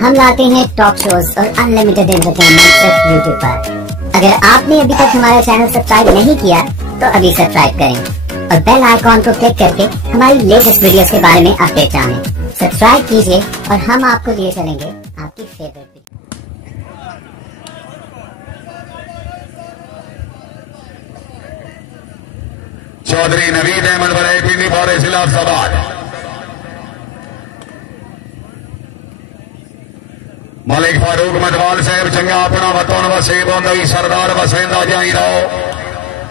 हम लाते हैं top shows और अनलिमिटेड एंटरटेनमेंट सिर्फ यूट्यूब पर। अगर आपने अभी तक हमारा चैनल सब्सक्राइब नहीं किया तो अभी सब्सक्राइब करें और बेल आइकॉन को क्लिक करके हमारी लेटेस्ट वीडियोस के बारे में अपडेट जानें। सब्सक्राइब कीजिए और हम आपको लिए चलेंगे आपकी फेवरेट वीडियो। चौधरी नवीद अहमद बड़े पिंडी बारे जिला फैसलाबाद। मलिक फारूक मदवाल साहब चंगा अपना वतन वसेब होंगी सरदार वसेंदा जाई रहो।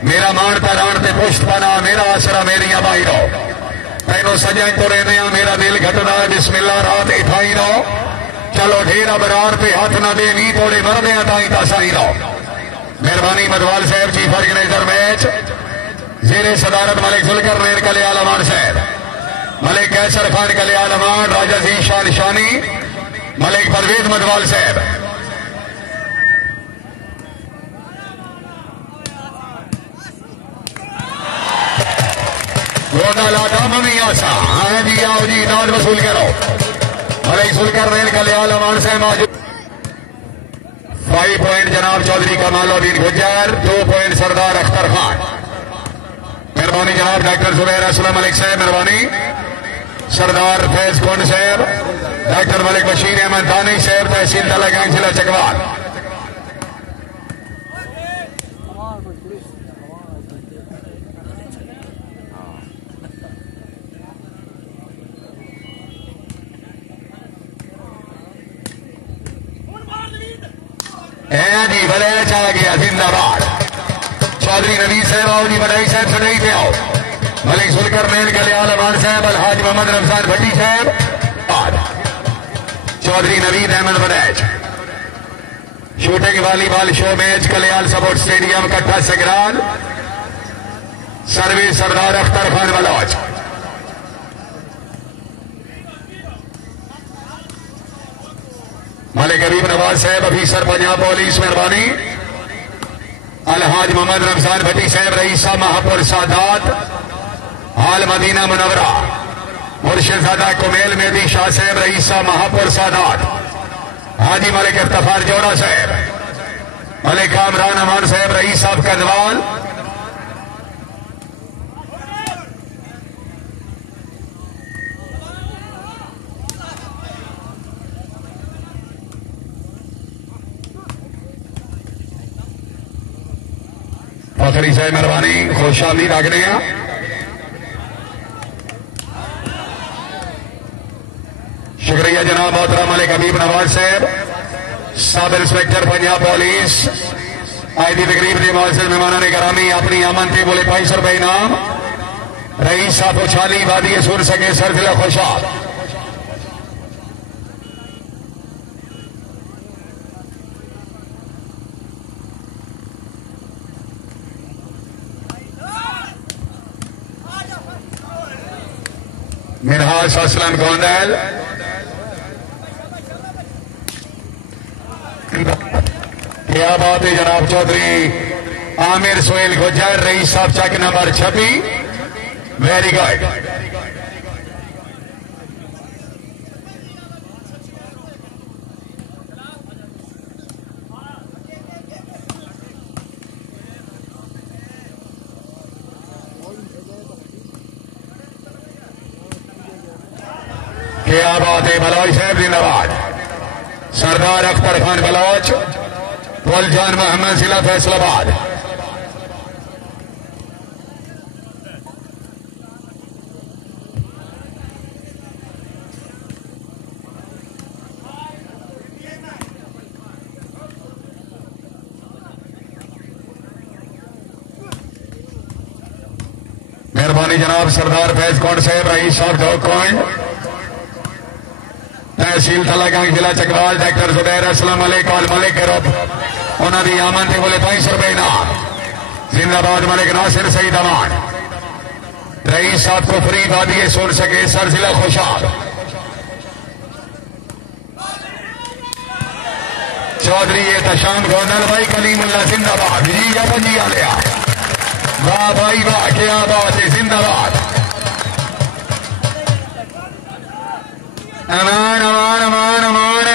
मेरा मान पैरान ते पुष्ट बना मेरा आसरा मेरिया भाई रहो। तेनों सजाई तो रहने मेरा दिल घटना बिस्मिल्ला रात इठाई रहो। चलो ढेरा बरार पे हाथ ना दे नी थोड़े मरदे ताई तासाई रहो। मेहरबानी मदवाल साहब चीफ ऑर्गेनाइजर मैच जेरे सदारत मलिक जुलकर नेर कलियाल अमान साहब, मलिक कैसर खान कलियाल अमान, राजा जी शाह निशानी, मलिक परवेज मदवाल साहब। गोदा लाटा मम्मी आशा हाँ जी आओ जी नाद वसूल करो। मलिक जुलकर नेर कलियाल अमान साहब मौजूद। 5 पॉइंट जनाब चौधरी कमालुद्दीन गुज्जर, 2 पॉइंट सरदार अख्तर खान। मेहरबानी जनाब डॉक्टर जुबैर असलम मलिक साहब, मेहरबानी सरदार फैज कुंड साहब, डॉक्टर मलिक बशीर अहमद दानी साहब, तहसील तलागंज जिला चकवाल। जी भले चला गया जिंदाबाद। चौधरी नवीद साहब आओ जी, बधाई साहब सदाई थे आओ। मलिक सुलकर मेल कलियाल अमान साहब, अलहाज मोहम्मद रमजान भट्टी साहब, चौधरी नवीद अहमद बदैज। शूटिंग वॉलीबॉल शो मैच कलियाल सपोर्ट स्टेडियम कट्ठा सगराल, सर्विस सरदार अख्तर खान बलौच। मलिक हबीब नवाज साहब अफीसर पंजाब पुलिस, मेहरबानी अलहाज मोहम्मद रमजान भट्टी साहब, रईसा महापुर सादात हाल मदीना मुनवरा, मुर्शिदाबाद कुमेल मेदी शाह साहब, रईसा महापुर सादात, हाजी मलिक इफ्तार जोड़ा साहब, मलिक कामरान अमान साहब, रईस साहब कंदवाल। फखरी साहब मेहरबानी खुशहाली रखने शुक्रिया जनाब मोहतरम मलिक हबीब नवाज साहब, सब इंस्पेक्टर पंजाब पुलिस। आज की तकरीब के मौजूद मेहमान ने करामी अपनी आमन से बोले 500 रुपए इनाम। रईस साहब खुशहाली वादी सुन सके सर जिला खुशहाल। मिनहाज असलम गोंदल, क्या बात है जनाब चौधरी आमिर सोहेल गुज्जर, रईस साहब चेक नंबर 26, वेरी गुड। क्या बात है बलौच साहब जिंदाबाद। सरदार अख्तर खान बलौच, गुलजान मोहम्मद जिला फैसलाबाद। मेहरबानी जनाब सरदार फैज कौंड साहब, रईस साहब डॉक्टर तहसील तलागंज जिला चकवाल, डॉक्टर जुबैर असलम मलिक और मलिक ग्रुप उन्होंने आमन थे बोले 500 रुपए इनाम। जिंदाबाद मलिक नासिर सईद अमान, रईस साहब को फ्री वादी सुन सके सर जिला खुशहाल। चौधरी ये तशाम गोंदल भाई कलीमुल्ला जिंदाबाद जी या पंजी आ लिया। वाह भाई वाह क्या बात है जिंदाबाद। अमान अमान अमान अमान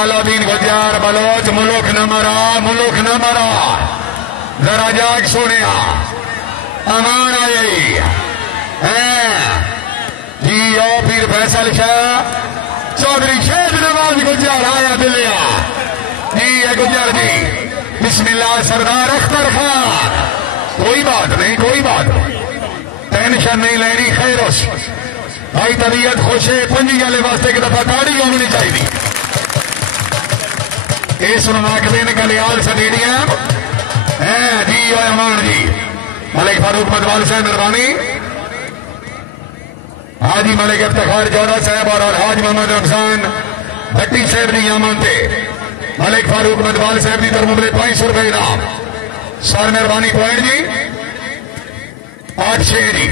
कमालुद्दीन गुज्जर बलोच मुल्क न मरा जरा जाग सुने अमान आई जी ओ पीर फैसल शाह चौधरी शेख नवाज गुज्जर आया दिलिया जी है गुज्जर जी बिस्मिल्लाह सरदार अख्तर खान कोई बात नहीं टेंशन नहीं लेनी खैरोस भाई तबीयत खुश है पंजी वाले वास्ते एक दफा ताड़ी होनी चाहिए इस महकमे ने कलियाल स्टेडियम जी अमान जी मलिक फारूक मदवाल साहब मेहरबानी हाजी मलिक इफ्तिखार चौधरा साहब और हाज मोहम्मद रमजान भट्टी साहब जी यहाँ मानते मलिक फारूक मदवाल साहब की तरफ में 500 रुपए इनाम सर मेहरबानी पॉइंट जी 8 6 जी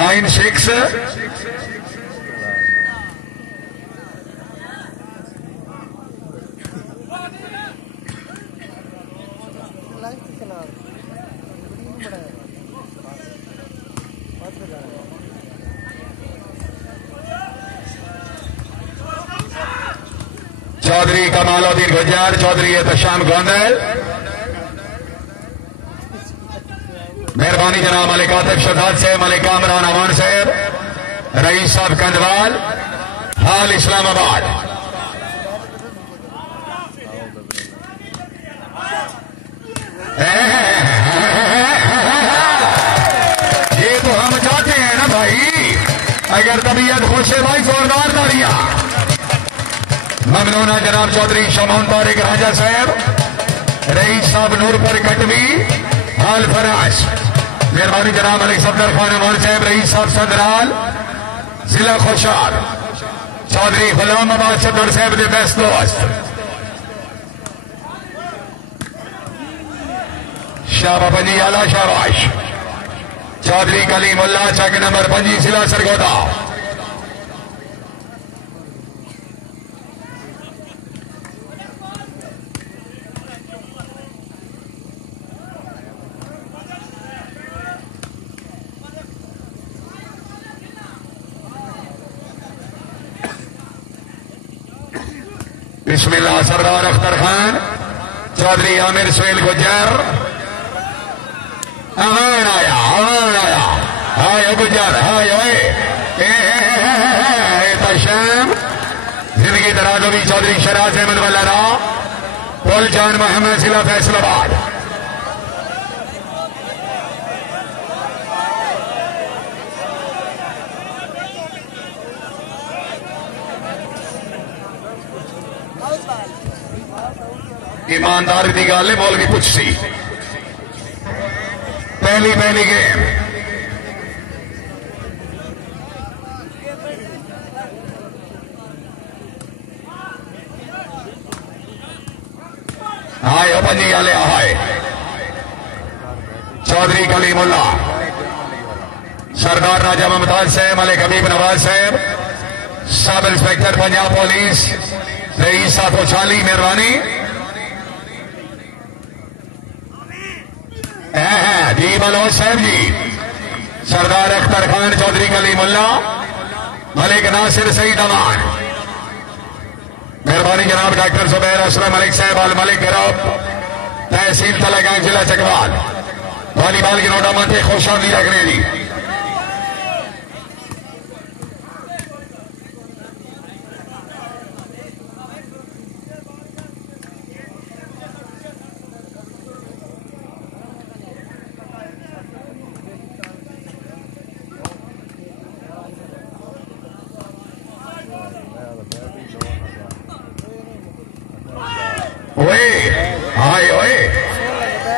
9 6 चौधरी कमालुद्दीन गुज्जर चौधरी एहतशाम गोंदल मेहरबानी जनाब मलिक आतिफ शहजाद से मलिक कामरान अमान साहब रईस साहब कंदवाल हाल इस्लामाबाद ये तो हम चाहते हैं ना भाई अगर तबीयत खुश है भाई जोरदार तालियां ममनूना जनाब चौधरी शमौन तारिक राजा साहब रईस साहब नूरपुर कटवी हाल फराज मेहरबानी जनाब मलिक सफदर खान अमान साहब रईस साहब सदराल जिला खुशाल चौधरी गुलाम आबाद सदर साहब के बेस्ट दोस्त शाबा पंजी आला शाबाश चौधरी कलीमुल्ला चक नंबर 5 जिला सरगोदा बिस्मिल्लाह सरदार अख्तर खान चौधरी आमिर सुहेल गुज्जर अमान आया हाय गुज्जर हाय तशाम जिंदगी दराज होगी चौधरी शराज अहमद वल्लारा पुल जान मोहम्मद जिला फैसलाबाद ईमानदारी की गल है मौलवी कुछ सी पहली गेम हाय पंजी वाले हाय चौधरी कलीमुल्ला सरदार राजा मुमताज साहब मलिक हबीब नवाज साहब sub inspector Punjab police rice 740 मेहरबानी जी बलोच साहब जी सरदार अख्तर खान चौधरी कलीमुल्ला मलिक नासिर सईद अमान मेहरबानी जनाब डॉक्टर जुबैर असलम मलिक साहब अल मलिक गिरफ तहसील तलागांव जिला चकवाल वॉलीबॉल की टूर्नामेंट में खुश आमदी रखने जी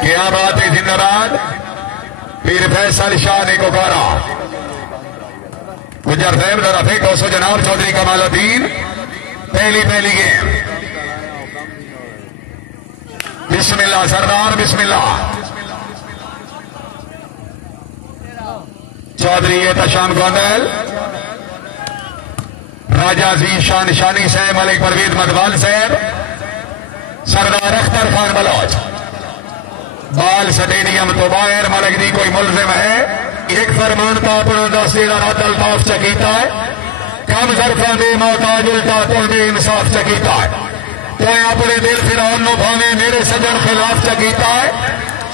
क्या बात है जिंदाबाद पीर फैसल शाह ने पुकारा गुजर साहब जरा फिर 200 जनाब चौधरी कमालुद्दीन पहली गेम बिस्मिल्लाह सरदार बिस्मिल्लाह चौधरी एहतशाम गोंदल राजा अजीज शाह निशानी साहब मलिक परवेज मकबाल साहब सरदार अख्तर खान बलोच बाल स्टेडियम तो बाहर मलिक जी कोई मुलजिम है एक फरमान तो अपना दस रात अल्ताफ च किया है कम जरफा दे मोहताज उल्टा तुहाडे इंसाफ च कीता है। तो अपने दिल फिरौन नो भावे मेरे सजन खिलाफ च कीता है।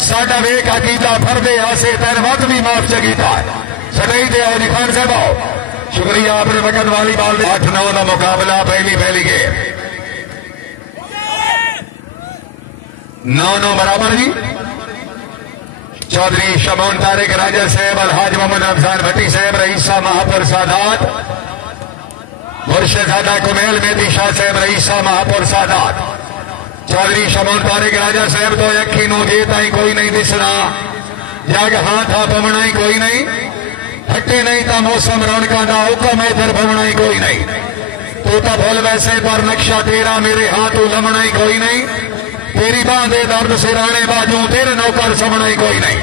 साडा वेख अकीदा फरदे आसे तैन वक्त भी माफ च कीता है। सटई दे आओ खान साहब आओ। शुक्रिया अपने वकत वाली बाल 8-9 का मुकाबला पहली गेम 9-9 बराबर जी। चौधरी शमोन तारिक राजा साहब अलहाज मोहम्मद रमजान भट्टी साहब रईसा महापुर सादात मुर्शिदादा कुमेल मेहदी शाह साहब रईसा महापुर सादात। चौधरी शमोन तारिक राजा साहब तो अखी नो जे ताई कोई नहीं दिसना जग हाथ आ पवना ही कोई नहीं हटे नहीं तो मौसम रौनका का हुक्म इधर भवना ही कोई नहीं। तू तो भूल वैसे पर नक्शा तेरा मेरे हाथ लमना ही कोई नहीं। तेरी बांह दे दर्द सिराने बाजू तेरे नौकर समना ही कोई नहीं।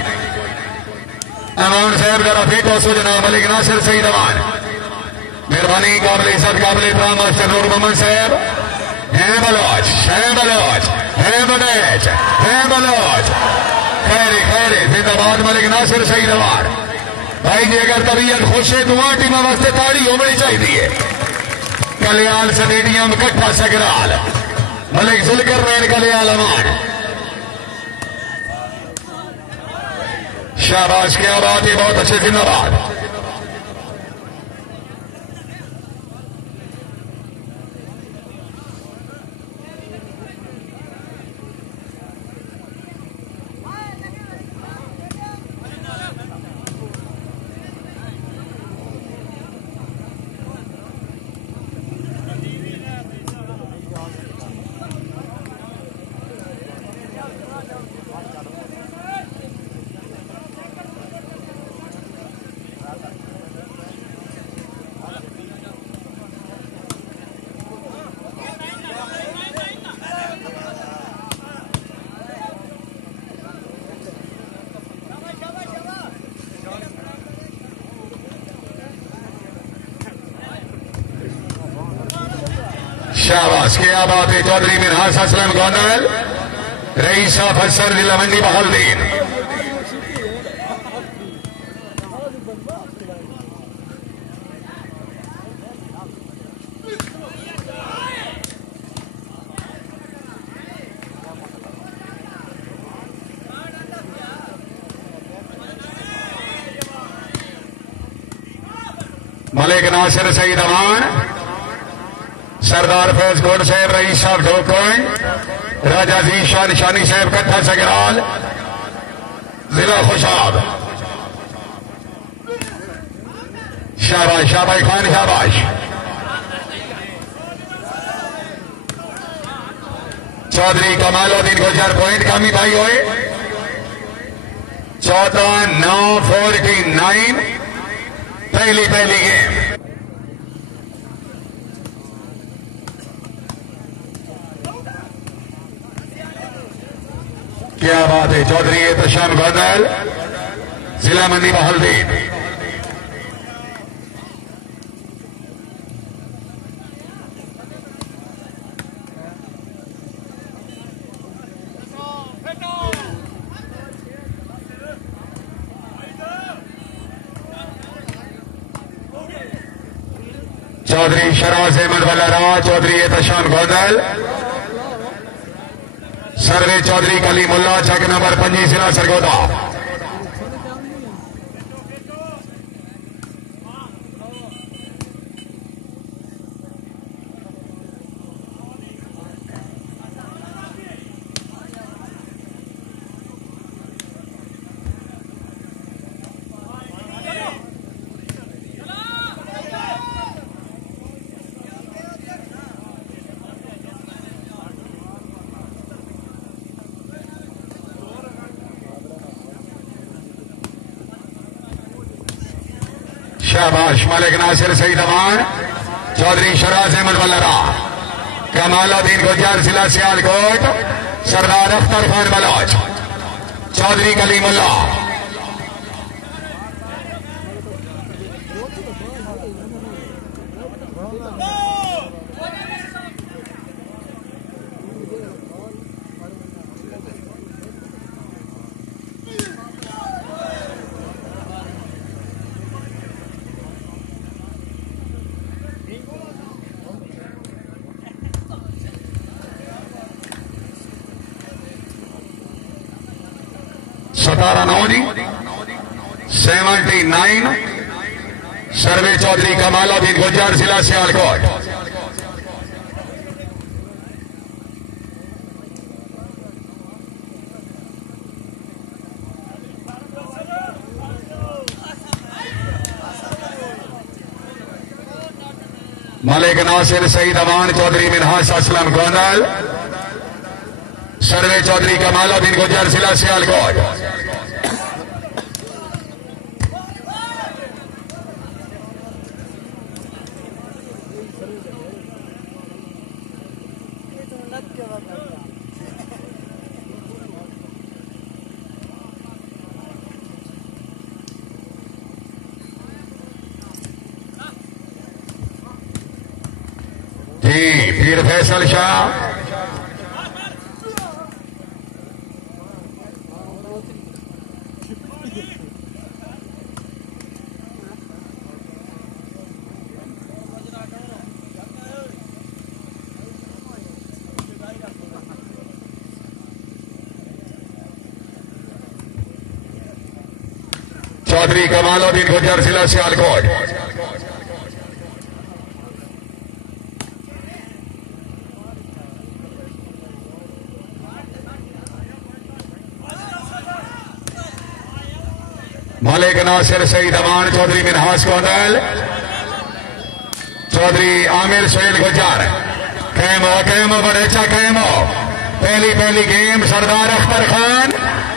अमान साहब जरा फेटो सुजना मलिक नासिर सईद अमान मेहरबानी काबिल इज्जत काबिल इकराम मास्टर नूर मोहम्मद साहब है बलोच है बलोच है बलोच है बलोच खैरे खैरे जिंदाबाद मलिक नासिर सईद अमान। भाई जी अगर तबीयत खुश है दुआ टीम वास्ते ताड़ी होनी चाहिए। कल्याण स्टेडियम कट्ठा सगराल मलिक जुलकर मैन कल्याण अमान। शाबाश क्या बात है बहुत अच्छे जिंदाबाद। शाबाश क्या बात है। चौधरी मिनहास असलम गोंदल रईसा फसर जिला मंडी बहलदीन। मलिक नासिर सईद अमान सरदार फैज कोट साहब रईस साहब ढोकन राजा जी शाह निशानी साहब कट्ठा सगराल जिला खुशाब। शाबाश शाबाश खान शाबाश। चौधरी कमालुद्दीन गुजर पॉइंट कामी भाई हुए 14-9-49 पहली गेम। क्या बात है। चौधरी एहतशाम गोंदल जिला मंडी बहलदीन। चौधरी शराज अहमद वल्लारा चौधरी एहतशाम गोंदल सर्वे चौधरी कलीमुल्ला चक नंबर 5 जिला सरगोदा। शाबाश मलिक नासिर सईद अमान चौधरी शराज अहमद वल्लारा कमालुद्दीन गुजर जिला सियालकोट सरदार अख्तर खान बलोच चौधरी कलीमुल्ला। 17-9 जी 79। सर्वे चौधरी कमालुद्दीन गुज्जर जिला सियालकोट। मलिक नासिर सईद अमान चौधरी मिनहास असलम गोंदल। सर्वे चौधरी कमालुद्दीन गुज्जर जिला सियालकोट। जी पीर फैसल शाह चौधरी कमालुद्दीन गुज्जर जिला सियालकोट। मलिक नासिर सईद अमान चौधरी मिनहास गोंदल। चौधरी आमिर सुहेल गुज्जर कैमो बड़े अच्छा कैमो। पहली गेम सरदार अख्तर खान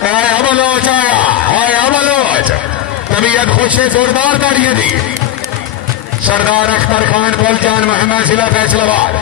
अमलोच आया है अमलोच। तबीयत खुश से जोरदार ताड़ियां दी। सरदार अख्तर खान बोलचान मोहम्मद जिला फैसलाबाद।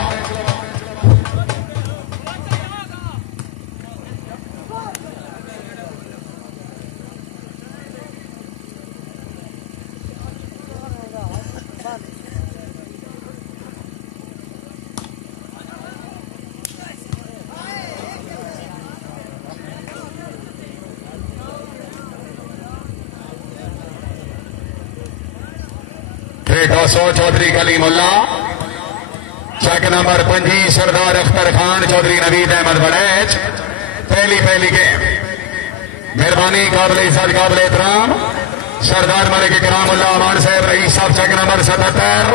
चौधरी कलीमुल्ला। चेक नंबर 5 सरदार अख्तर खान चौधरी नवीद अहमद बड़ैच। पहली गेम। मेहरबानी काबिल इज्जत काबिल एहतराम सरदार मलिक इकरामुल्लाह अमान साहब रईस साहब। चेक नंबर 77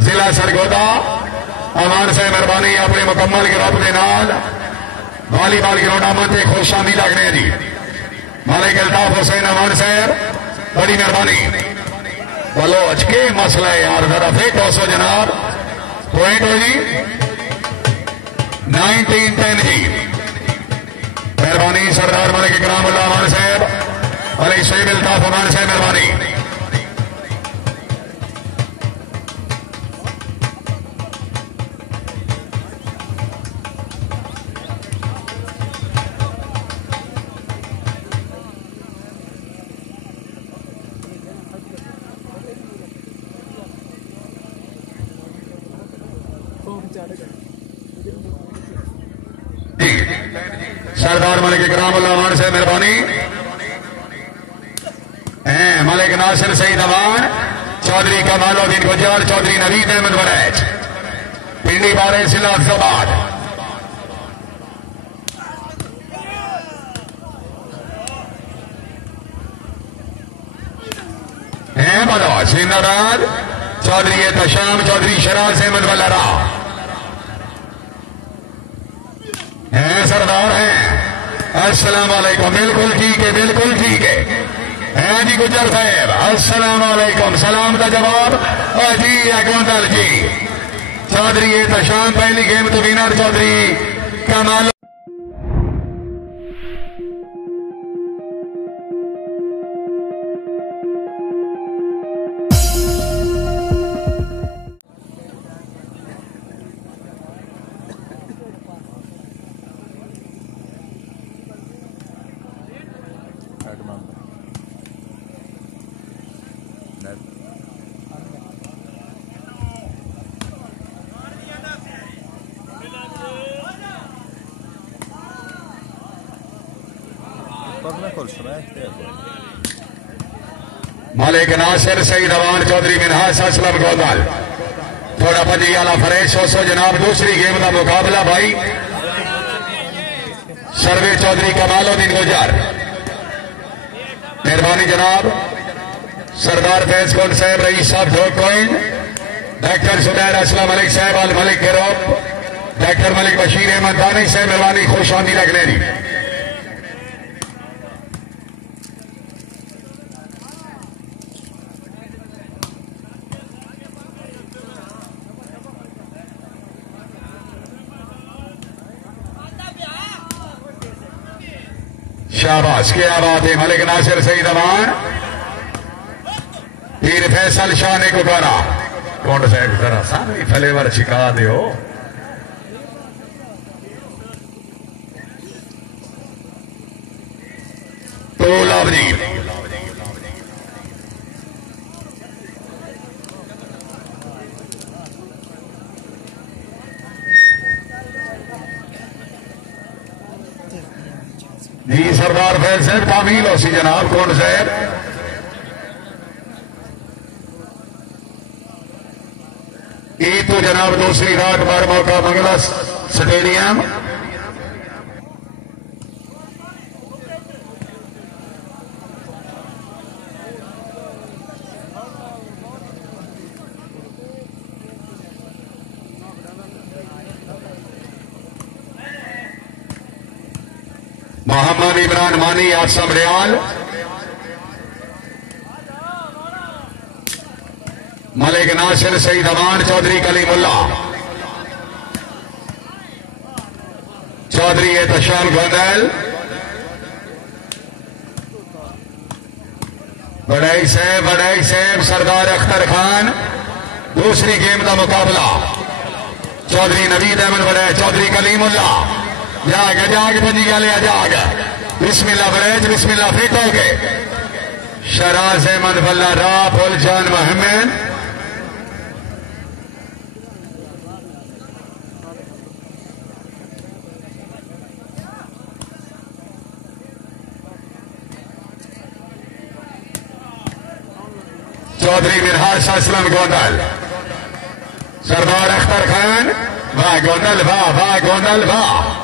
जिला सरगोदा। अमान साहब मेहरबानी अपने मुकम्मल गिरफ्त के नाल वॉलीबॉल ग्राउंड में खुश शामिल लगने जी। मलिक अल्ताफ हुसैन अमान साहब बड़ी मेहरबानी। बलोच के मसला है यार जरा फिट हो जनाब। पॉइंट हो जी 19-10 जी। मेहरबानी सरदार मलिक इकरामुल्लाह अमान साहब अली सईद अल्ताफ अमान साहब मेहरबानी। सरदार मलिक इकरामुल्लाह अमान से मेहरबानी। मलिक नासिर सईद अमान चौधरी कमालुद्दीन गुज्जर चौधरी नवीद अहमद बड़ैच पिंडी बारे जिला फैसलाबाद। बलोच नाराज चौधरी तशाम चौधरी शराज अहमद वल्लरा हैं सरदार हैं। अस्सलाम वालेकुम। बिल्कुल ठीक है जी गुज्जर साहब। अस्सलाम वालेकुम। सलाम का जवाब जी गोंदल जी। चौधरी तशाम पहली गेम तो विनर चौधरी कमाल। मलिक नासिर सईद अमान चौधरी मिनहास असलम गोंदल। थोड़ा पजी आला फरेश हो जनाब। दूसरी गेम का मुकाबला भाई सर्वे चौधरी कमालुद्दीन गुज्जर मेहरबानी जनाब। सरदार फैज कौन साहब रईस साहब जो कोइन, डॉक्टर सुबैर अस्लम मलिक साहब अल मलिक गिरोप, डॉक्टर मलिक बशीर अहमद दानी साहब मेहरबानी खुश आमदी रखने दी। शाबाश, क्या बात है। मलिक नासिर सईद अमान, पीर फैसल शाह ने को करा कौन साहब जरा सारी फ्लेवर छिका दो। तो लावजी जी सरदार फैज साहब तामील हो सी जनाब। कौन साहब ईद तो जनाब दूसरी रात बार मौका मंगला स्टेडियम। मोहम्मद इमरान मानी आसम रियाल, मलिक नासिर सईद अमान, चौधरी कलीमुल्ला, चौधरी एहतशाम गोंदल, बड़ाई साहब सरदार अख्तर खान। दूसरी गेम का मुकाबला चौधरी नवीद अहमद बड़े, चौधरी कलीमुल्ला जाग बजी गया जाग। बिस्मिल्लाह बरेज, बिस्मिल्लाह फिट हो गए। शराज अहमद बल्ला रा, फुलजान मोहम्मद, चौधरी मिनहाज असलम गोंदल, सरदार अख्तर खान, वाह गोंदल वाह, वाह गोंदल वाह।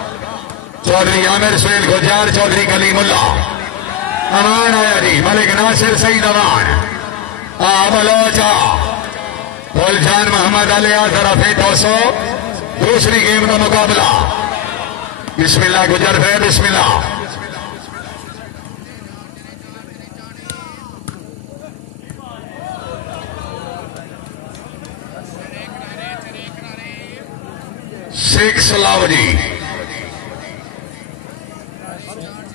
चौधरी आमिर सुहेल गुजार, चौधरी कलीमुल्ला। अमान आया जी, मलिक नासिर सईद अमान, बलोचा, फुलजान मोहम्मद अलिया जरा फिट हो सो। दूसरी गेम का मुकाबला बिस्मिल्लाह गुजर है, बिस्मिल्लाह। सिक्स लाव जी,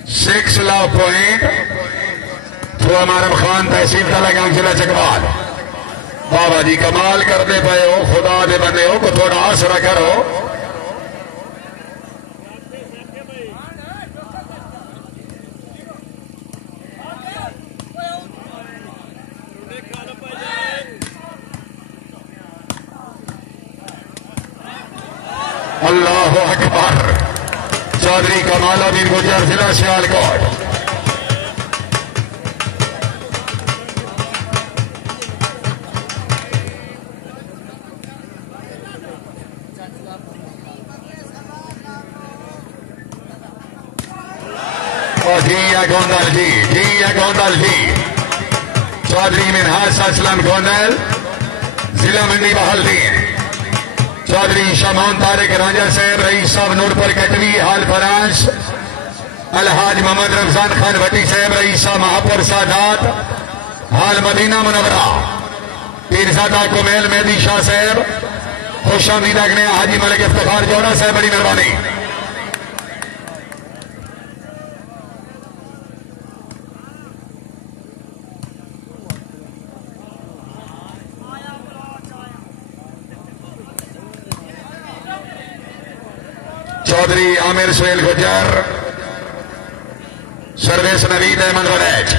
6 लाव पॉइंट तो हमारा खान तहसील का लगा जिला चकवाल। बाबा जी कमाल करते पे हो, खुदा दे बंदे हो को थोड़ा आसरा करो। अल्लाह अकबर। चौधरी कमालुद्दीन गुजर, जिला सियालकोट। जी या गोंदल जी, जी या गोंदल जी। चौधरी मिनहाज असलम गोंदल, जिला मंडी बहाल दी। चौधरी शमान तारिक राजा साहब, रईस साहब नूरपुर कटवी, हाल फरांस। अलहाज मोहम्मद रमजान खान भट्टी साहब, रईस साहब महापुर सादात, हाल मदीना मुनवरा। पीरजादा कुमेल मेहदी शाह साहब, खुश आमदीद रखने। हाजी मलिक इफ्तिखार जोड़ा साहब, बड़ी मेहरबानी। चौधरी आमिर सुहेल गुजर, सर्वेश नवीद अहमद वड़ैच।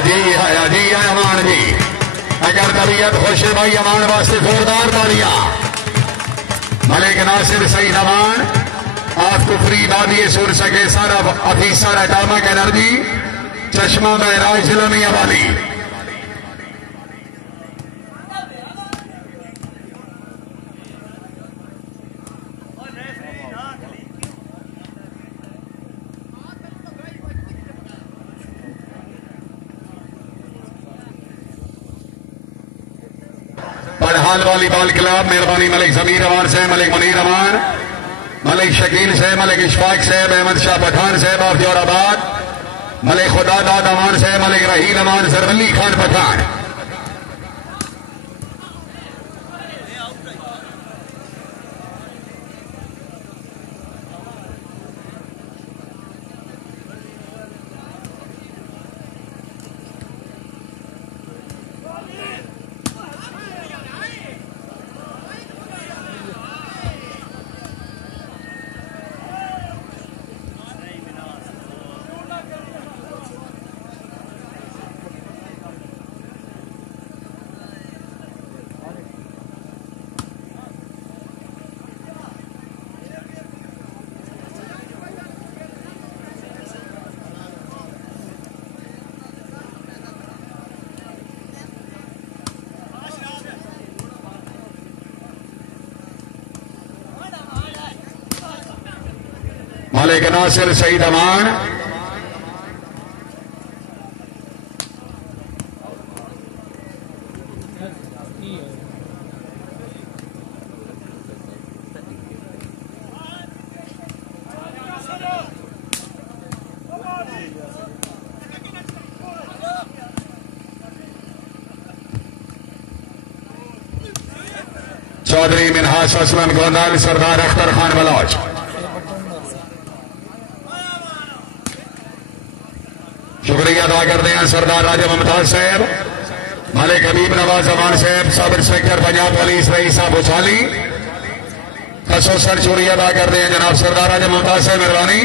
जी अमान जी, अगर तबीयत खुश है भाई अमान वास्ते जोरदार तालियां। मलिक नासिर सईद अमान, आपको फ्री बादिए सुन सके सारा अभी सारा टामक एनर्जी, चश्मा महराज जिला मियां वाली। लाल वॉलीबॉल क्लब मेहरबानी मलिक जमीर अमान साहब, मलिक मुनीर अमान, मलिक शकील साहब, मलिक इशफाक साहब, अहमद शाह पठान साहब ऑफ जोराबाद, मलिक खुदादाद अमान साहब, मलिक रहील अमान, सरवली खान पठान। मलिक नासिर सईद अमान, चौधरी मिनहास असलम गोंदाल, सरदार अख्तर खान बलौच। शुक्रिया अदा करते हैं सरदार राजा मुमताज साहब, मलिक हबीब नवाज अमान साहब, sub inspector Punjab police rice साहब उछाली, खसूसन शुक्रिया अदा करते हैं जनाब सरदार राजा मुमताज साहब, मेहरबानी।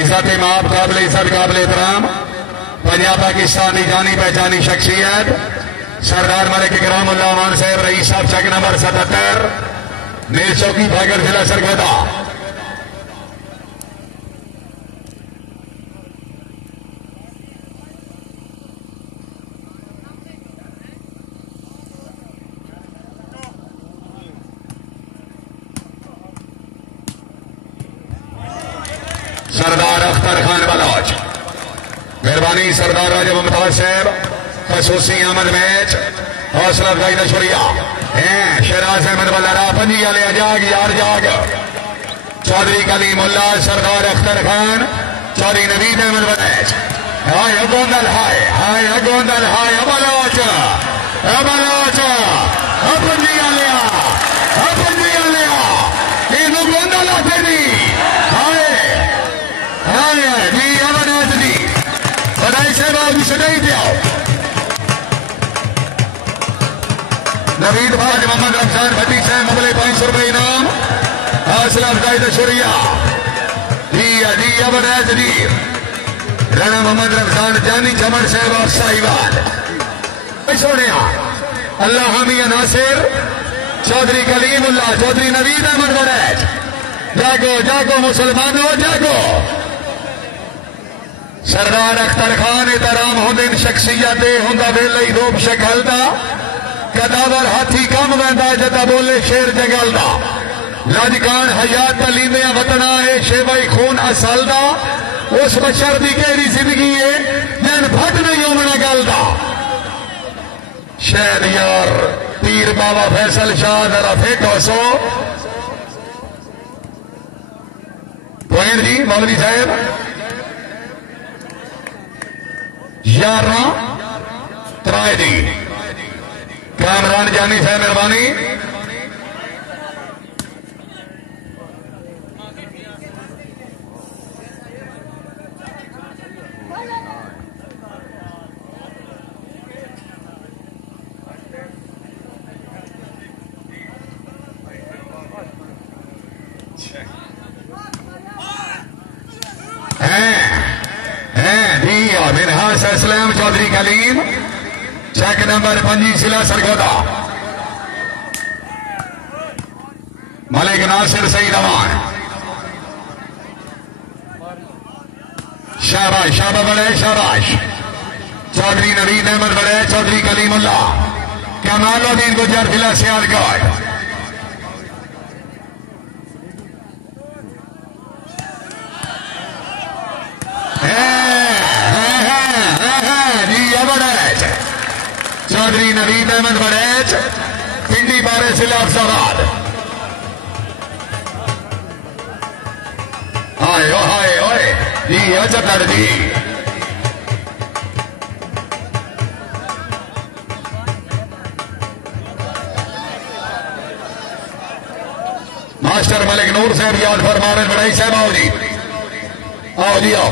इज्जत माप काबिल इज्जत काबिल एहतराम पंजाब पाकिस्तान की जानी पहचानी शख्सियत सरदार मलिक इकरामुल्लाह अमान साहब, रईस साहब, चक नंबर 77, नील चौकी भागर जिला सरगोदा। सरदार अख्तर खान बलौच, मेहरबानी सरदार राजा मुमताज साहब, खसूसी अहमद मैच, हौसला अफजाई का शुक्रिया। शहराज अहमद बल्लारा पंजी वाले जाग यार जाग, चौधरी कलीमुल्लाह, सरदार अख्तर खान, चौधरी नवीद अहमद मैच। हाय अगोंदल, हाय हाय अगोंदल, हाय बलौच बलौच, पंजी वाले पंजी वाले इन गोंदल आते नहीं। जी अमरनाथ जी बधाई साहब, आप सदाई दिया नवीद भाज मोहम्मद रमजान भट्टी साहब, मुगले 500 रुपये इनाम, हौसला अफजाई का शुक्रिया। जी अमरनाथ जी, राणा मोहम्मद रमजान जानी चमन साहब और साहिवाल सोने, अल्लाह हामिया नासिर, चौधरी कलीमुल्लाह, चौधरी नवीद अहमद बड़ैच। जागो जागो मुसलमानों जागो। सरदार अख्तर खान एहतराम होंदे शख्सियत होंदा वेले रूप शक्ल दा, कदावर हाथी कम वंदा जदा बोले शेर जगल दा, लजकान हयात तलीमे वतना है शेवाई खून असल दा, उस बशर दी केड़ी जिंदगी है जन फट नहीं होना गल दा। शहर यार पीर बाबा फैसल शाह जरा फेटो सो जी मौलवी साहब 11 त्राए जी, कामरान जानी साहब मेहरबानी। मिनहास असलम, चौधरी कलीम, चेक नंबर 5 जिला सरगोदा, मलिक नासिर सईद अमान। शाबाश शाबाश बड़े शाबाश। चौधरी नवीद अहमद बड़े, चौधरी कलीमुल्लाह, कमालुद्दीन गुजर जिला सियालकोट। चौधरी नवीद अहमद बड़ैच, बारे सिलाफाबाद। हाय हाय ओए जी अजगर जी मास्टर मलिक नूर साहब याद फरमा रहे बड़ाई साहब। आओ जी आओ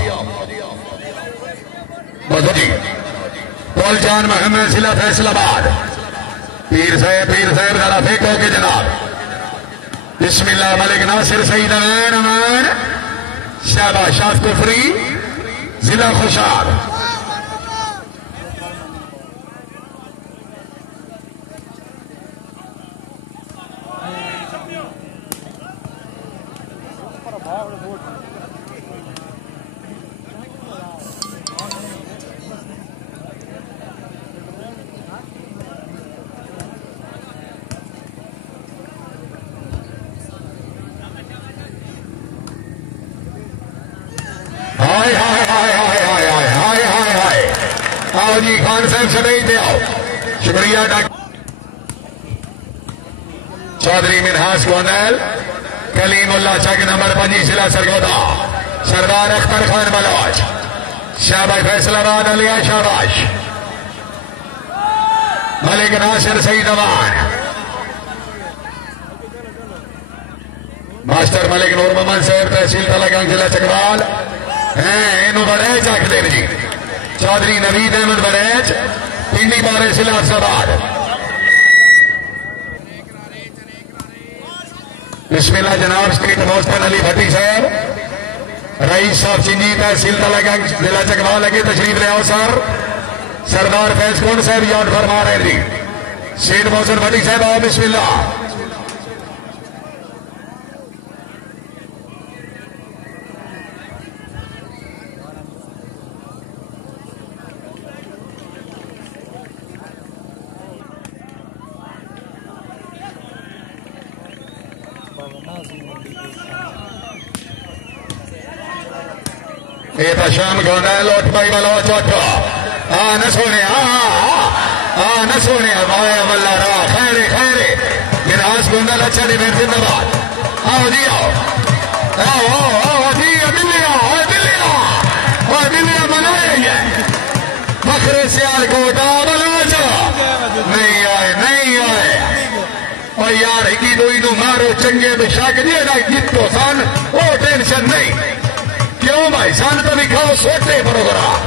बस जी। पौल जान मोहम्मद सिला फैसलाबाद। पीर साहब जरा फेंको के जनाब। बिस्मिल्लाह मलिक नासिर सईद अमान अमान शाबाश शाफ कुफरी जिला खुशाब। हाय हाय हाय हाय हाय हाय हाय हाय हाय। आओ जी खान साहब से नहीं दे आओ। शुक्रिया डॉक्टर चौधरी मिनहास गोंदल कलीमुल्लाह चक नंबर 5 जिला सरगोदा। सरदार अख्तर खान बलोच शाबाश फैसलाबाद अलिया शाबाश। मलिक नासिर सईद अमान। मास्टर मलिक नूर मोहम्मद साहब तहसील तलागंज जिला चकवाल इन बड़ैच आखते जी। चौधरी नवीद अहमद बड़ैच पिंडी बारे सिलाफाबाद। बिस्मिल्लाह जनाब स्ट्रीट मोहसन अली भट्टी साहब रईस साहब चिंजी तहसील तलागंज जिला चकवाल लगे तशरीफ ले आओ सर। सरदार फैज कौन साहब याद फरमा रहे जी। सेठ मोहसन भट्टी साहब आओ बिस्मिल्लाह। ये तो शाम गोंदा लोट भाई बलो चौथा न सोने न सोने वल्ला रा खैरे खैरे गिरास गोंदा अच्छा नहीं फिर जिंदाबाद। आओ जी आओ आओ आओ जी दिल्ली बनाए बखरे सियाल कोटा बना नहीं आए और यार ही दो मारो चंगे बेशक जितो सन वो टेंशन नहीं। क्यों भाई सन तो भी खाओ सोटे प्रोग्राम।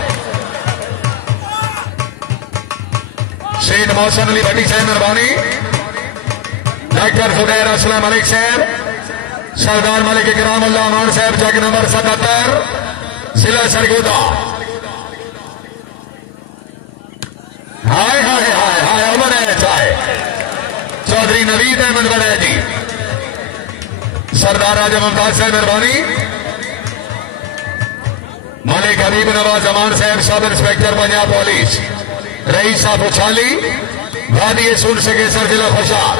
सेठ मोहसन अली भट्टी साहब मेहरबानी। डॉक्टर जुबैर असलम मलिक साहब सरदार मलिक इकरामुल्लाह अमान साहब जग नंबर 77 जिला सरगोदा। हाय हाय हाय हाय अमर है चाहे चौधरी नवीद अहमद बड़े जी। सरदार राजा मुमताज साहब मेहरबानी। मलिक हबीब नवाज अमान साहब sub inspector Punjab police rice साहब उछाली वादी सुन सके सर जिला खुशाल।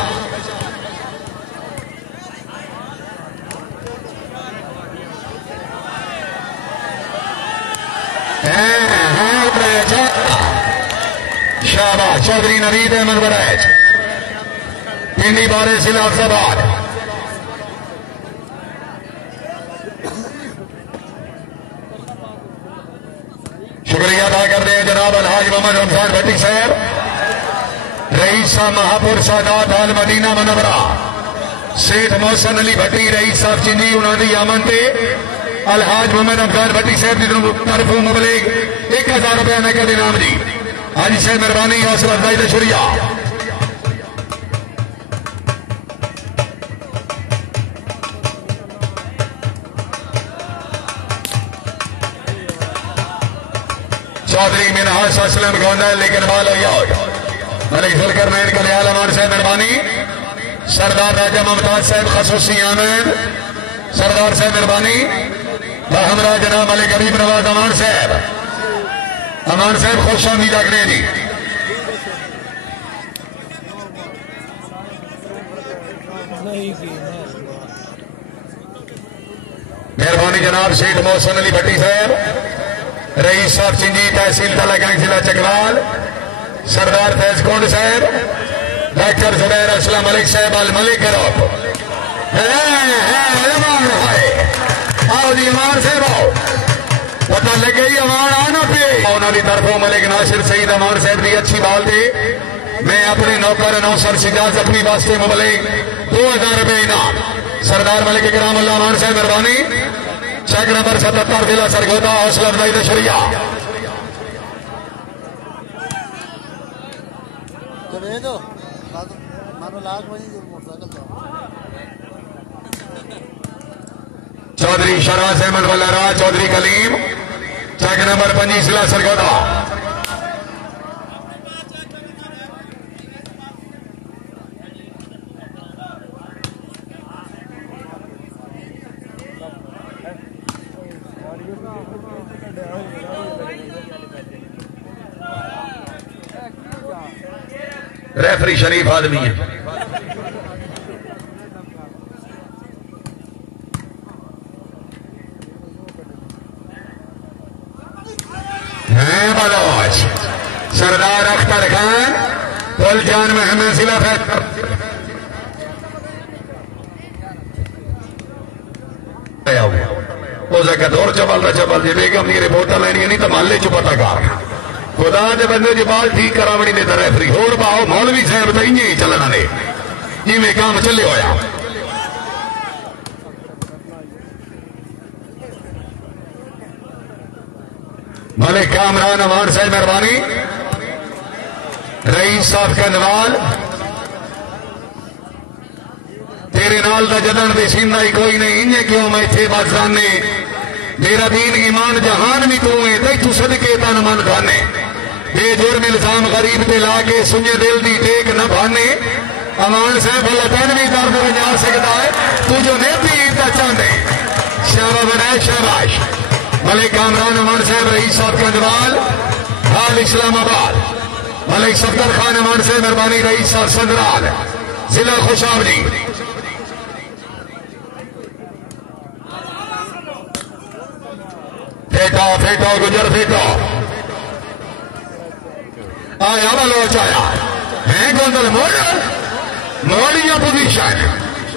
शाबाश चौधरी नवीद अहमद बड़ैच पिंडी बारे सिलाफाबाद। शुक्रिया अदा करते हैं जनाब अलहाज मोहम्मद रमजान भट्टी साहब रईस साहब महापुर सादात आल मदीना मनवरा। सेठ मोहसन अली भट्टी रईस साहब चिंजी उन्होंने आमन पे अलहाज मोहम्मद रमजान भट्टी साहब की तरफ मुबलिक 1000 रुपया नकद इनाम जी। हाजी साहब मेहरबानी हौसला अफजाई का शुक्रिया। चौधरी मिनहास असलम गोंदल लेकिन वालो याद मलिक जुलकर नैन कल्याण अमान साहब मेहरबानी। सरदार राजा मुमताज साहब खसूसी आमद सरदार साहब मेहरबानी। हमरा जनाब मलिक हबीब नवाज अमान साहब खुश आमदीद आखने जी। मेहरबानी जनाब सेठ मोहसन अली भट्टी साहब रईस साहब चिंजी तहसील तलागंज जिला चकवाल। सरदार फैज कोंड साहब डॉक्टर जुबैर असलम मलिक साहब अल मलिक गिरफ्त आओ जी अमान साहब आओ पता लग गई अमान आना पे उन्होंने तरफों मलिक नासिर सईद अमान साहब की अच्छी बाल थी मैं अपने नौकर नौसर शिजाज अपनी वास्ते मुबले 2000 रुपए इनाम सरदार मलिक इकराम अल्लाह अमान साहब मेहरबानी चेक नंबर 77 जिला सरगोदा हौसला अफजाई दशरिया चौधरी शराज अहमद वल्लारा चौधरी कलीम चेक नंबर 25 जिला सरगोदा रेफरी शरीफ आदमी है बलोच सरदार अख्तर खान पुल जान महमद जिला और चबल जी बेगम की रिपोर्ट लैनी नहीं तो माले चु पता कर खुदा के बंदे जी बाल ठीक करावनी ने तो रेफरी होर पाओ मौलवी साहब तो इं ही चलना ने जिमें काम चले होया मलिक कामरान अमान साहब मेहरबानी रईस साहब कंदवाल तेरे नाल दा जदन दे सीना ही कोई नहीं इंजे क्यों मैं इत्थे बस जाने मेरा दीन ईमान जहान भी तू है ते तू सदके तन मन खाने बेजुर्म इल्जाम गरीब ते लाके सुने दिल दी टेक न भाने अमान साहब भला तन भी दर्द बजा सकता है तू जो नेती दा चाहते शाबाश बनाए शाबाश मलिक कामरान अमान साहब रईस साहब कंदवाल हाल इस्लामाबाद मलिक सफदर खान अमान साहब मेहरबानी रईस साहब संदराल जिला खुशावली फेंको फेंको गुजर फेंको आया बलोच आया है गोंदल मोड़िया पोजीशन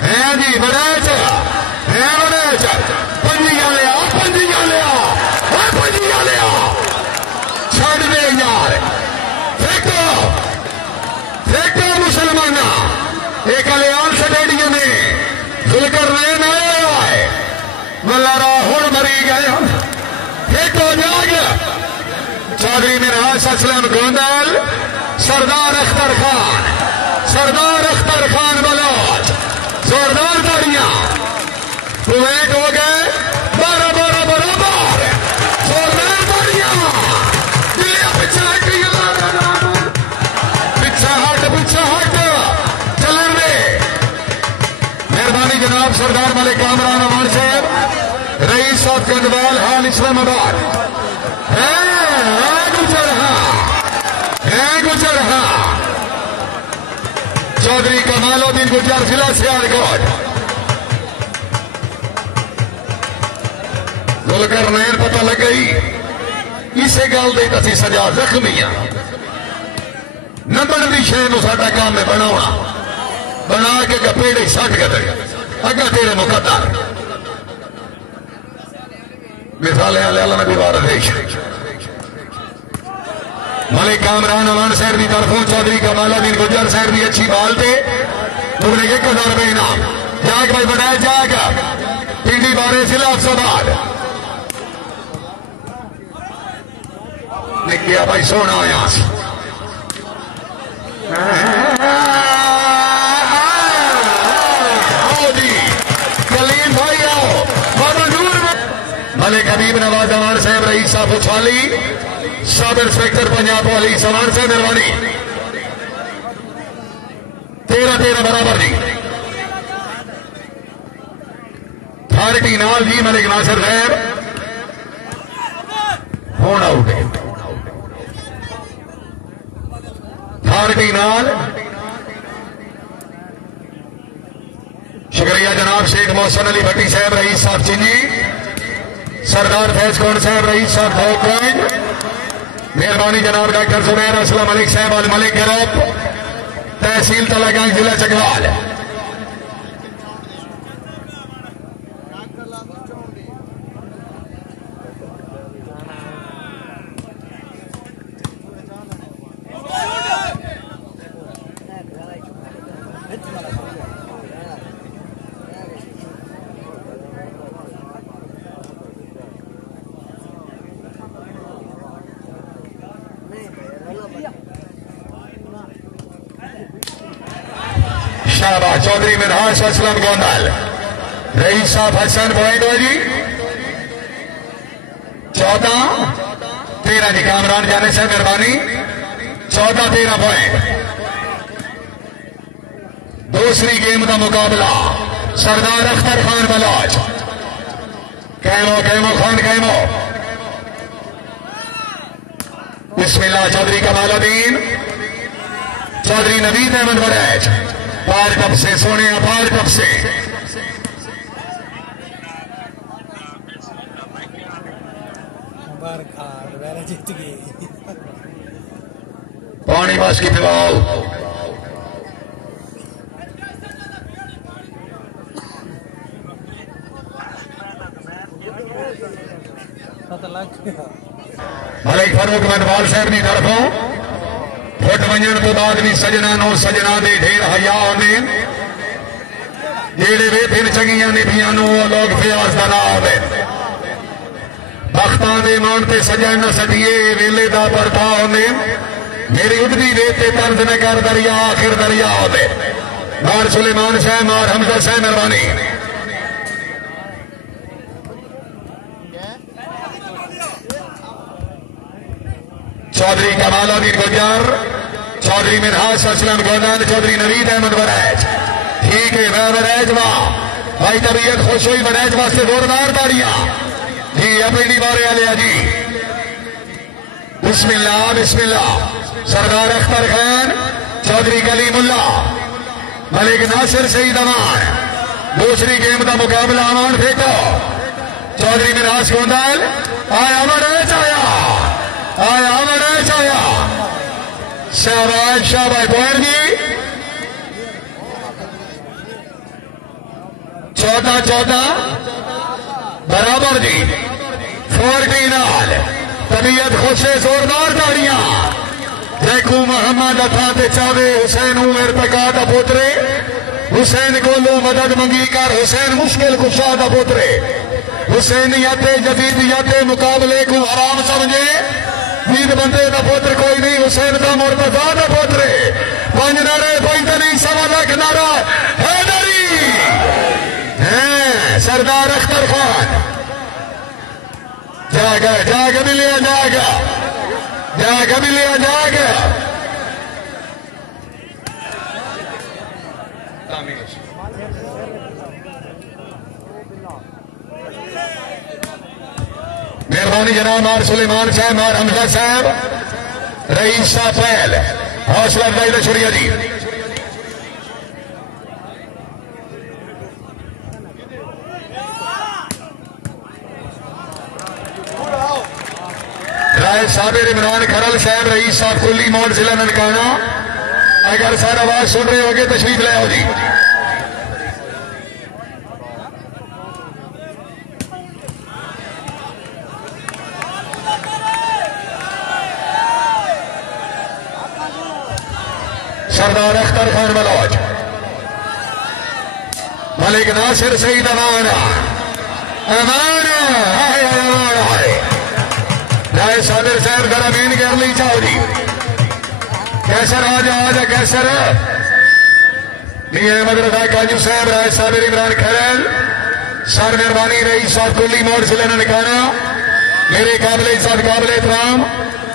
है जी बड़ेच है बड़ेच पंजिया लिया पंजिया लिया पंजिया लिया छोड़ दे यार फेंको फेंको मुसलमाना एक कल्याण स्टेडियम में जुलकर नैन आया है मल्लारा हुण मरी गया फेंको जाग चौधरी मिराज असलम गोंदल सरदार अख्तर खान बलोच जोरदार ताड़ियां कुवैत हो गए 12 बराबर जोरदार ताड़ियां पीछे हट चलन दे मेहरबानी जनाब सरदार मलिक कामरान अमान साहब रईस साहब कंदवाल हाल इस्लामाबाद है गुजर चौधरी कमालुद्दीन गुजर जिला सियालकोट गुलकर नैन पता लग गई इसे गल दे असी सजा जख्मी न बनती शह साडा काम है बनाना बना के गपेड़े सट गए अगर तेरे मुकद्दर मिसाले अल्लाह नबी वार देश मलिक कामरान अमान साहब की तरफों चौधरी कमालुद्दीन गुजर साहब की अच्छी बाल थे तुमने 1000 रुपए इनाम जाग भाई बनाया जाग पिंडी बारे जिला अफसाबाद निकिया भाई सोना आया आओ जी कलीम भाई आओ मलिक हबीब नवाज अमान साहब रईस साहब उछाली सब इंस्पेक्टर पंजाब वाली समान से मेहरबानी 13-13 बराबर जी थर्टी नाल जी मलिक नासिर साहब होना आउट थर्टी नाल शुक्रिया जनाब शेख मोहसन अली भट्टी साहब रईस साहब चिंजी सरदार फैज कौन साहब रईस साहब मेहरबानी जनाब डॉक्टर जुबैर असलम मलिक साहब अल मलिक गिरफ्त तहसील तलागंज जिला चकवाल। शाबाश चौधरी मिनहास असलम गोंदल। रईस साहब हसन पॉइंट हो जी 14-13 जी। कामरान जाने से मेहरबानी 14-13 पॉइंट। दूसरी गेम का मुकाबला सरदार अख्तर खान बलोच। कैमो खान कैमो। बिस्मिल्लाह चौधरी कमालुद्दीन चौधरी नवीद अहमद वरैज। पार टप से सोने पार टप से जीत गई। पानी बस की पिवाओ। मलिक फारूक मनवाल साहब की तरफों फुट वजन तो बाद भी सजना नो सजना दे ढेर हया होने जेड़े वेथिन चंगियां निभियां नो लोग प्यास दा ना होवे। बख्तां दे मान ते सजन न सदिए वेले दा बरता होने मेरी उठदी वे ते तर्द न कर दरिया आखिर दरिया होवे। मार सुलेमान साहब मार हमजा साहब मेहरबानी। चौधरी कमालुद्दीन गुजर चौधरी मिनहास असलम गोंदल चौधरी नवीद अहमद वरैज। ठीक है वह वरैज वाह भाई तबीयत खुश हुई वरैज वास्ते जोरदार ताड़ियां जी। अपनी बारे आलिया जी। बिस्मिल्लाह बिस्मिल्लाह। सरदार अख्तर खान चौधरी कलीमुल्ला मलिक नासिर सईद अमान। दूसरी गेम का मुकाबला अमान फेंको चौधरी मिनहास गोंदल। आया वरैज आया वरैज आया। शाबाश शाबाश पॉइंट जी 14-14 बराबर जी। 14 तबीयत खुश है जोरदार ताड़ियां। देखू मोहम्मद अथा ते चावे हुसैन उमर पका दा पुत्रे हुसैन कोलो मदद मंगी कर हुसैन मुश्किल कुशा दा पुत्रे हुसैन याते जदीद याते मुकाबले को हराम समझे। वीर बंदे का पुत्र कोई नहीं हुसैन का मुर्तजा का पुत्र। 5 नारे कोई तो नहीं 1.25 लाख नारा हैदरी है सरदार अख्तर खान। जागा भी लिया जागा भी लिया जागा। मेहरबानी जनाब मार सुलेमान साहब मार हमजा साहब रईस साहब पहल हौसला अफजाई का शुक्रिया जी। राय साबिर इमरान खरल साहब रईस साहब कुल्ली मोड़ जिला ननकाना। अगर सारा आवाज सुन रहे होगे तशरीफ ले आओ जी। सरदार अख्तर खान बलोच मलिक नासिर सईद अमान राय साबिर साहब गरामीन गरली चौधरी कैसर आजा कैसर अहमद रजा काजू साहब राय साबिर इमरान खरल सर मेहरबानी रही साहब कुल्ली मोड़ जिला ननकाना। मेरे काबिल इज्जत काबिल एहतराम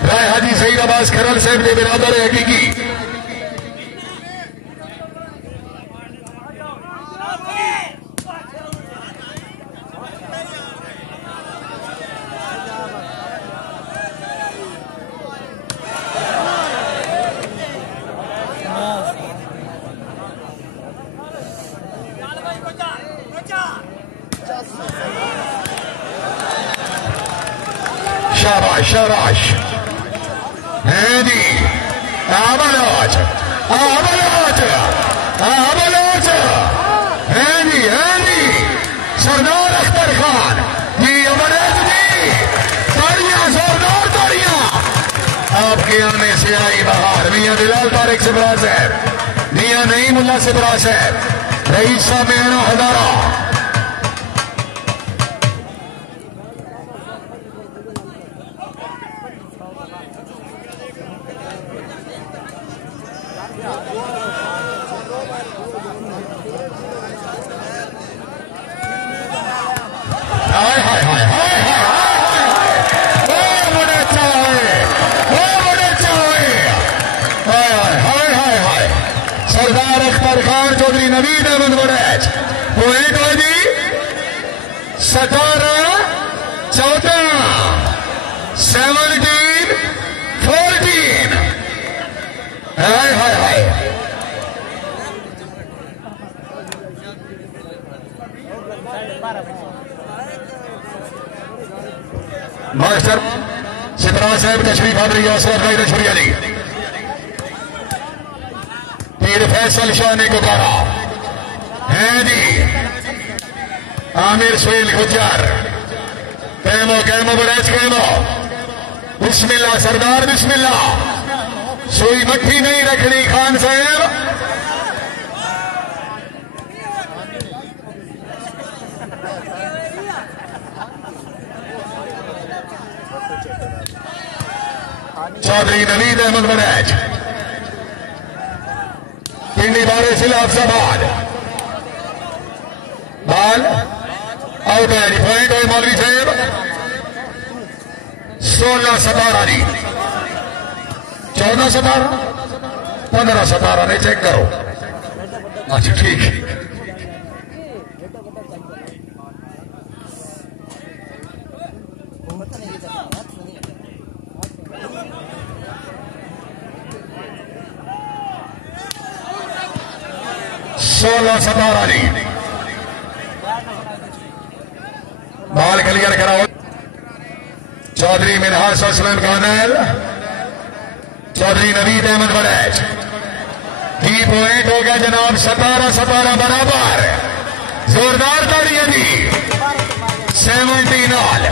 राय हाजी सईद अब्बास खरल साहब के बिरादर हकीकी। शाबाश शाबाश है जी। बलोच बलोच बलोच है जी सरदार अख्तर खान जी अमरेश जी ताड़ियां जोरदार ताड़ियां आपके आने से आई बहार। मियां बिलाल तारिक सिबरा साहब मियां नहीं मुल्ला सिबरा साहब रईसा मेहना हजारा नवीद अहमद वड़ैच पॉइंट हो जी 17-14 17-14 हाय हाय हाय मास्टर सिपरा साहब तशरीफ हाजिर असरफ भाई तशरीफ अली पीर फैसल शाह ने गुजारा है जी Aamir Suhail Gujjar camo camo बड़ैच camo बिस्मिल्लाह सरदार बिस्मिल्लाह सुई मट्ठी नहीं रखनी खान साहब चौधरी नवीद अहमद बड़ैच पिंडी बारे जिला अफजाबाद बाल आउट है जी पॉइंट है मौलवी साहब 16-17 जी 14-17 15-17 नहीं चेक करो अच्छा ठीक है 16-17 जी बाल क्लियर कराओ चौधरी मिनहास असलम कर्नल चौधरी नवीद अहमद बड़ैच की पॉइंट हो गया जनाब 17-17 बराबर जोरदार ताड़ियां दी 17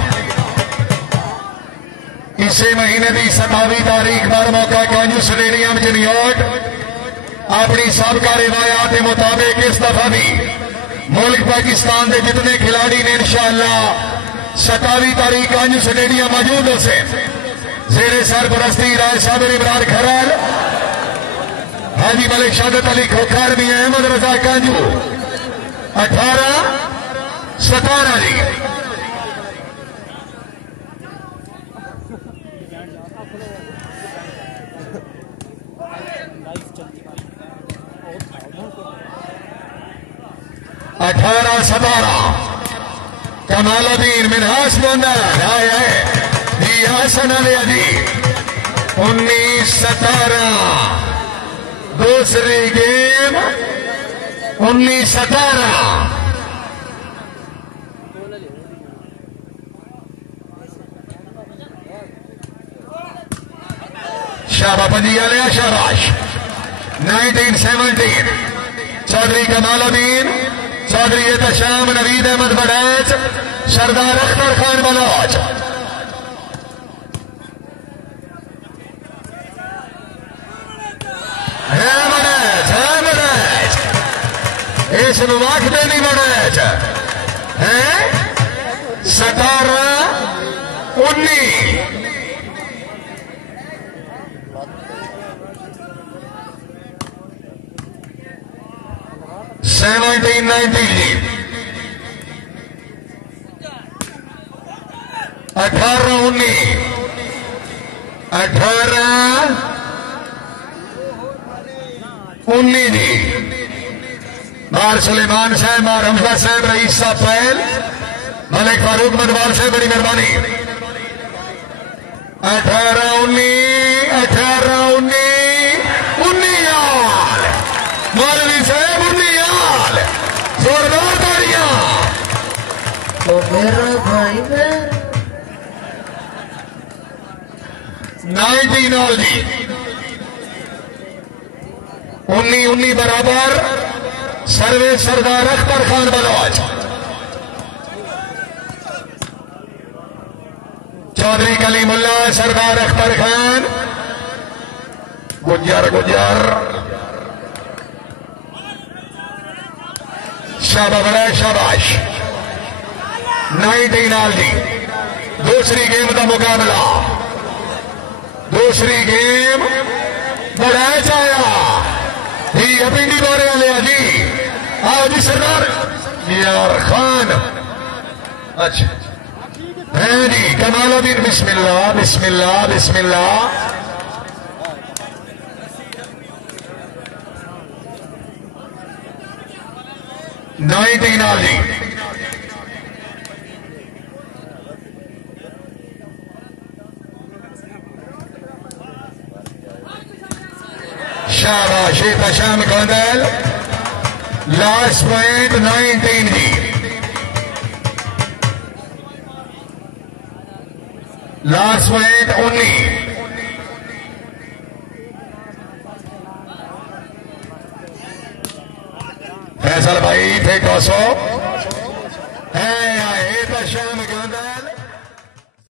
इसे महीने की 27 तारीख पर मौका कांजू स्टेडियम च न्यूयॉर्क अपनी सबका रिवायात के मुताबिक इस दफा भी मुल्क पाकिस्तान के जितने खिलाड़ी ने इंशाअल्लाह 27 तारीख कांजू स्टेडियम मौजूद हो से जेरे सरपरस्ती राय साबिर इमरान खरल हाजी मलिक शादत अली खोखर भी अहमद रजा कांजू 18-17 जी अठारह 17 कमालुद्दीन मिनहास बंदर आए हैं जी हसन अली अली 19-17 दूसरी गेम 19-17 शाबापंजी आलिया शाबाश 19-17 चौधरी कमालुद्दीन चौधरी एहतशाम नवीद अहमद बड़ैच सरदार अख्तर खान बलोच है बड़ैच इस वाक देनी बड़ैच है 17-19 17-19 18-19 18-19 मार सुलेमान साहब मार हमजा साहब रईस साहब पहल मलिक फारूक मदवार साहब बड़ी मेहरबानी 18-19 मौलवी साहब 19 जोरदार ताड़ियां तो मेरा भाई 19 जी 19-19 बराबर। सर्वे सरदार अख्तर खान बलोच, चौधरी कलीमुल्ला सरदार अख्तर खान, गुज्जर शाबाश शाबाश। 19 आल जी। दूसरी गेम का मुकाबला, दूसरी गेम बढ़ाया चाया जी। पिंडी दौरे वाले जी, आओ जी सरदार यार खान। अच्छा है जी, कमालुद्दीन। बिस्मिल्लाह बिस्मिल्लाह बिस्मिल्लाह। नाइनटीन आल जी। शाबाश पशाम गोंदल। लास्ट पॉइंट 19 जी। Last point 19। फैसल भाई थे 200 है।